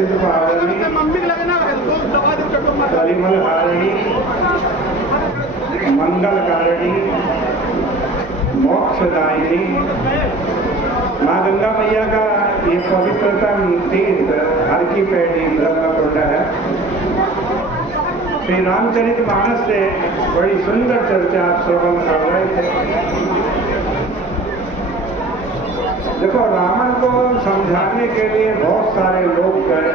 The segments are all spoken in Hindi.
प्रसिद्ध पावनी कलिमलहारिणी मंगलकारिणी मोक्षदायिनी माँ गंगा मैया का ये पवित्रतम तीर्थ हर की पैड़ी ब्रह्मकुंड है। श्री रामचरितमानस से बड़ी सुंदर चर्चा आप श्रवण कर रहे थे। देखो, रावण को समझाने के लिए बहुत सारे लोग गए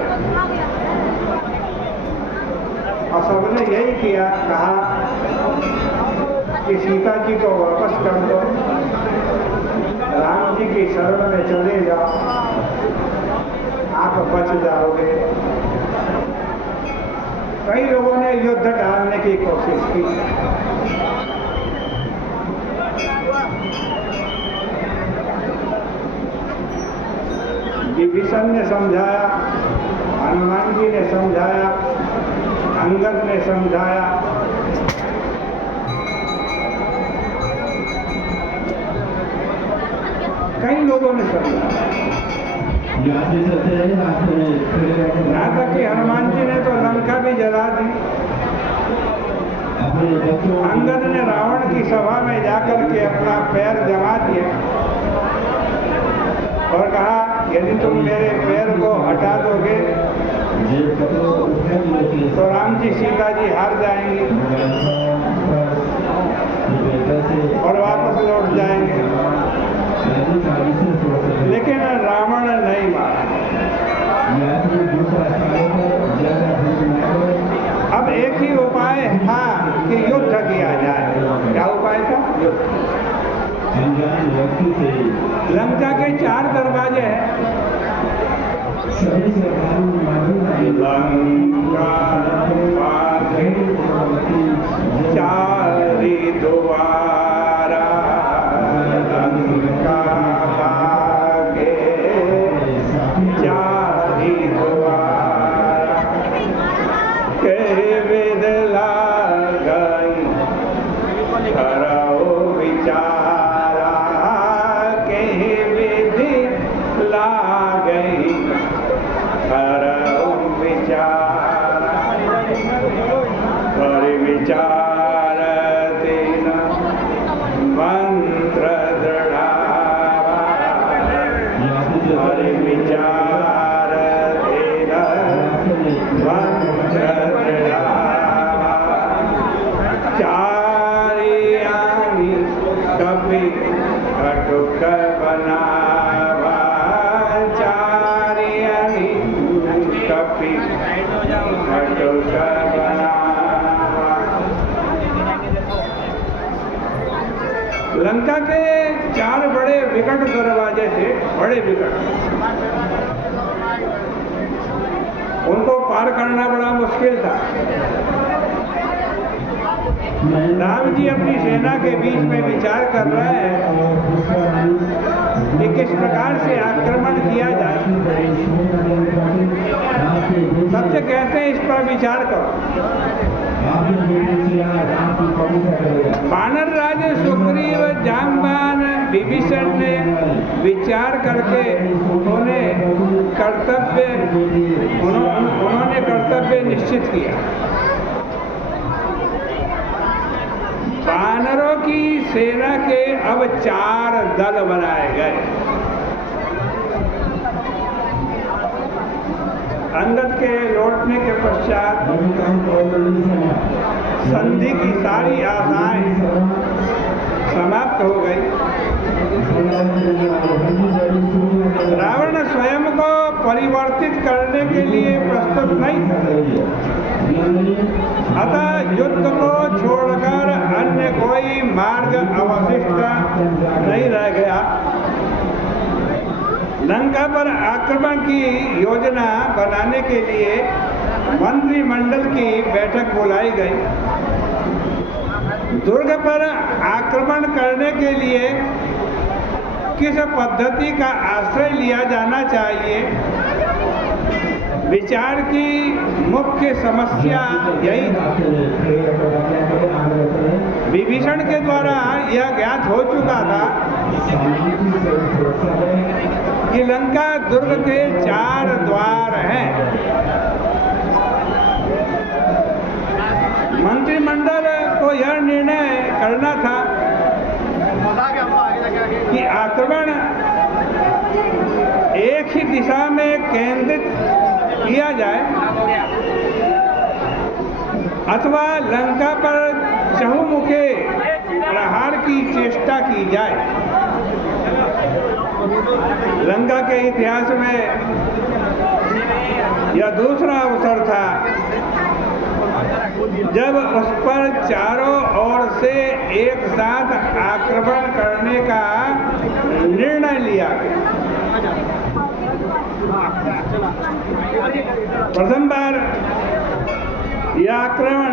और सबने यही किया, कहा कि सीता जी को वापस कर दो, राम जी की शरण में चले जाओ, आप बच जाओगे। कई लोगों ने युद्ध टालने की कोशिश की। विभीषण ने समझाया, हनुमान जी ने समझाया, अंगद ने समझाया, कई लोगों ने समझाया। यहाँ तक कि हनुमान जी ने तो लंका भी जला दी। अंगद ने रावण की सभा में जाकर के अपना पैर जमा दिया और कहा, यदि तुम मेरे पैर को हटा दोगे तो राम जी सीता जी हार जाएंगे और वापस लौट जाएंगे। लेकिन रावण नहीं माना। अब एक ही उपाय था कि युद्ध किया जाए। क्या उपाय था? युद्ध। लंका के 4 दरवाजे हैं। लंका के 4 द्वारा, लंका के 4 द्वारा, के वेद लागई करो विचारा, के विधि लागई करो विचारा, कर विचार तेन मंत्र दृढ़ावा, कर विचार तेन मंत्र दृढ़ावा, चारियानी कपि कटुक बनावा, चारियानी कपि कटुक बनावा। लंका के 4 बड़े विकट दरवाजे थे, बड़े विकट। उनको पार करना बड़ा मुश्किल था। राम जी अपनी सेना के बीच में विचार कर रहे हैं कि किस प्रकार से आक्रमण किया जाए। सबसे कहते हैं, इस पर विचार करो। वानर राज सुग्रीव, जाम्बान, विभीषण ने विचार करके उन्होंने कर्तव्य निश्चित किया। वानरों की सेना के अब 4 दल बनाए गए। अंगद के लौटने के पश्चात संधि की सारी आशाएं समाप्त हो गई। रावण स्वयं को परिवर्तित करने के लिए प्रस्तुत नहीं था। अतः युद्ध को छोड़कर अन्य कोई मार्ग अवशिष्ट नहीं रह गया। लंका पर आक्रमण की योजना बनाने के लिए मंत्रिमंडल की बैठक बुलाई गई। दुर्ग पर आक्रमण करने के लिए किस पद्धति का आश्रय लिया जाना चाहिए, विचार की मुख्य समस्या यही थी। विभीषण के द्वारा यह ज्ञात हो चुका था कि लंका दुर्ग के 4 द्वार हैं। को यह निर्णय करना था कि आक्रमण एक ही दिशा में केंद्रित किया जाए अथवा लंका पर चहुमुखे प्रहार की चेष्टा की जाए। लंका के इतिहास में यह दूसरा अवसर था जब उस पर चारों ओर से एक साथ आक्रमण करने का निर्णय लिया गया। प्रथम बार यह आक्रमण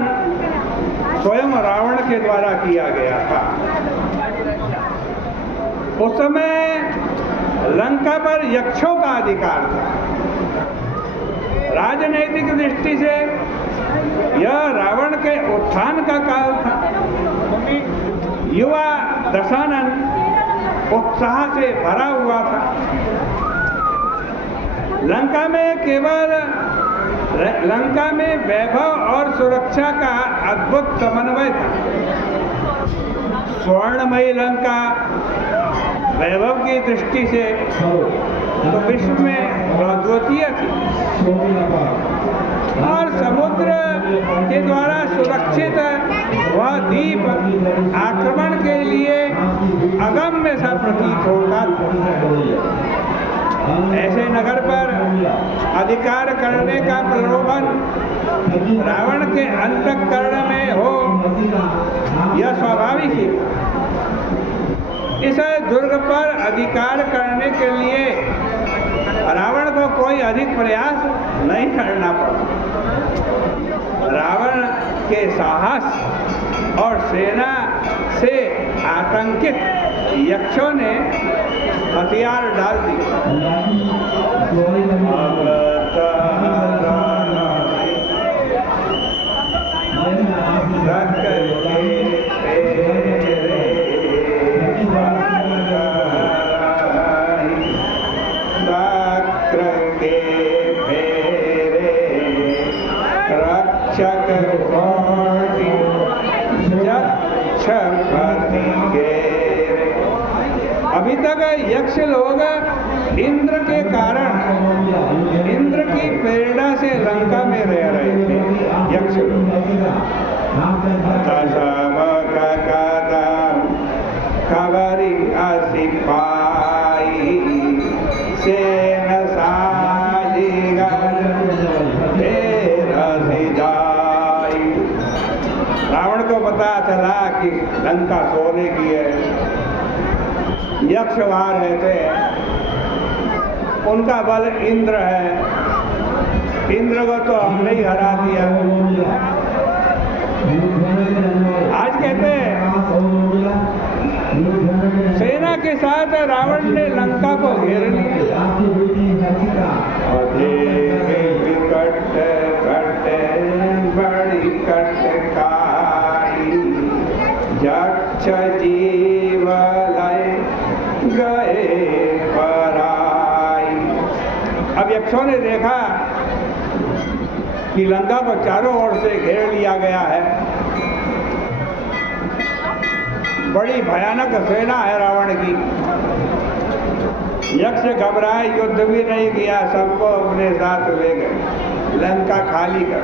स्वयं रावण के द्वारा किया गया था। उस समय लंका पर यक्षों का अधिकार था। राजनैतिक दृष्टि से यह रावण के उत्थान का काल था। युवा दशानन उत्साह से भरा हुआ था। लंका में वैभव और सुरक्षा का अद्भुत समन्वय था। स्वर्णमयी लंका वैभव की दृष्टि से तो विश्व में अद्वितीय थी और समुद्र के द्वारा सुरक्षित वह द्वीप आक्रमण के लिए अगम्य सा प्रतीत होता था। ऐसे नगर पर अधिकार करने का प्रलोभन रावण के अंतःकरण में हो यह स्वाभाविक ही। इस दुर्ग पर अधिकार करने के लिए रावण को कोई अधिक प्रयास नहीं करना पड़ा। रावण के साहस और सेना से आतंकित यक्षों ने हथियार डाल दिए। अभी तक यक्ष लोग इंद्र के कारण, इंद्र की प्रेरणा से लंका में रह रहे थे। यक्ष लोग खबरी सिपाही सेन रावण को पता चला कि लंका सोने की है। यक्ष वहां रहते हैं, उनका बल इंद्र है। इंद्र को तो हमने ही हरा दिया। आज कहते हैं सेना के साथ रावण ने लंका को घेर लिया। बड़ी कटकाई यक्ष जीव गए पराई। अब यक्षों ने देखा कि लंका को चारों ओर से घेर लिया गया है। बड़ी भयानक सेना है रावण की। यक्ष घबराए, युद्ध भी नहीं किया, सबको अपने साथ ले गए, लंका खाली कर।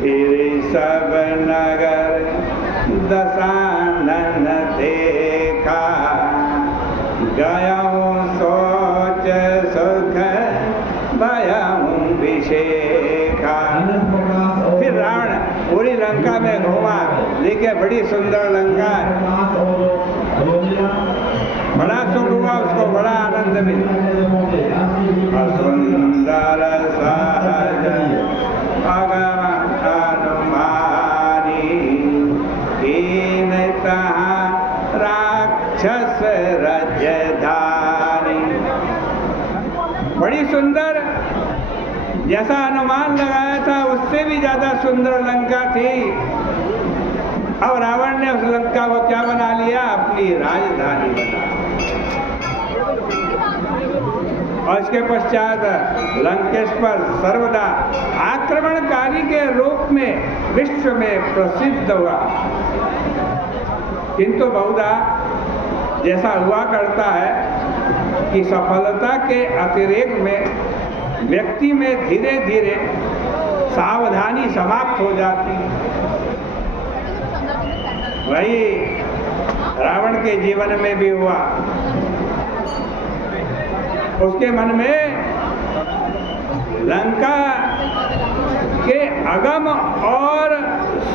फिर सब नगर दशानन देखा, गयाऊं सोच सुख भयाऊं विशेखा। फिर रावण पूरी लंका में घूमा, देखिए बड़ी सुंदर लंका है, बड़ा सुख हुआ उसको, बड़ा आनंद मिला। सुंदर सहज भगवान हनुमानी, कीन तहाँ राक्षस राजधानी। बड़ी सुंदर, जैसा अनुमान लगाया था उससे भी ज्यादा सुंदर लंका थी। अब रावण ने उस लंका को क्या बना लिया? अपनी राजधानी बना। और इसके पश्चात लंकेश पर सर्वदा आक्रमणकारी के रूप में विश्व में प्रसिद्ध हुआ। किंतु बहुधा जैसा हुआ करता है कि सफलता के अतिरेक में व्यक्ति में धीरे धीरे सावधानी समाप्त हो जाती है। वही रावण के जीवन में भी हुआ। उसके मन में लंका के अगम और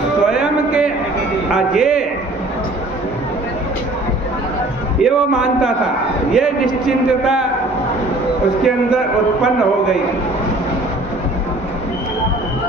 स्वयं के अजेय ये वो मानता था। ये निश्चिंतता उसके अंदर उत्पन्न हो गई।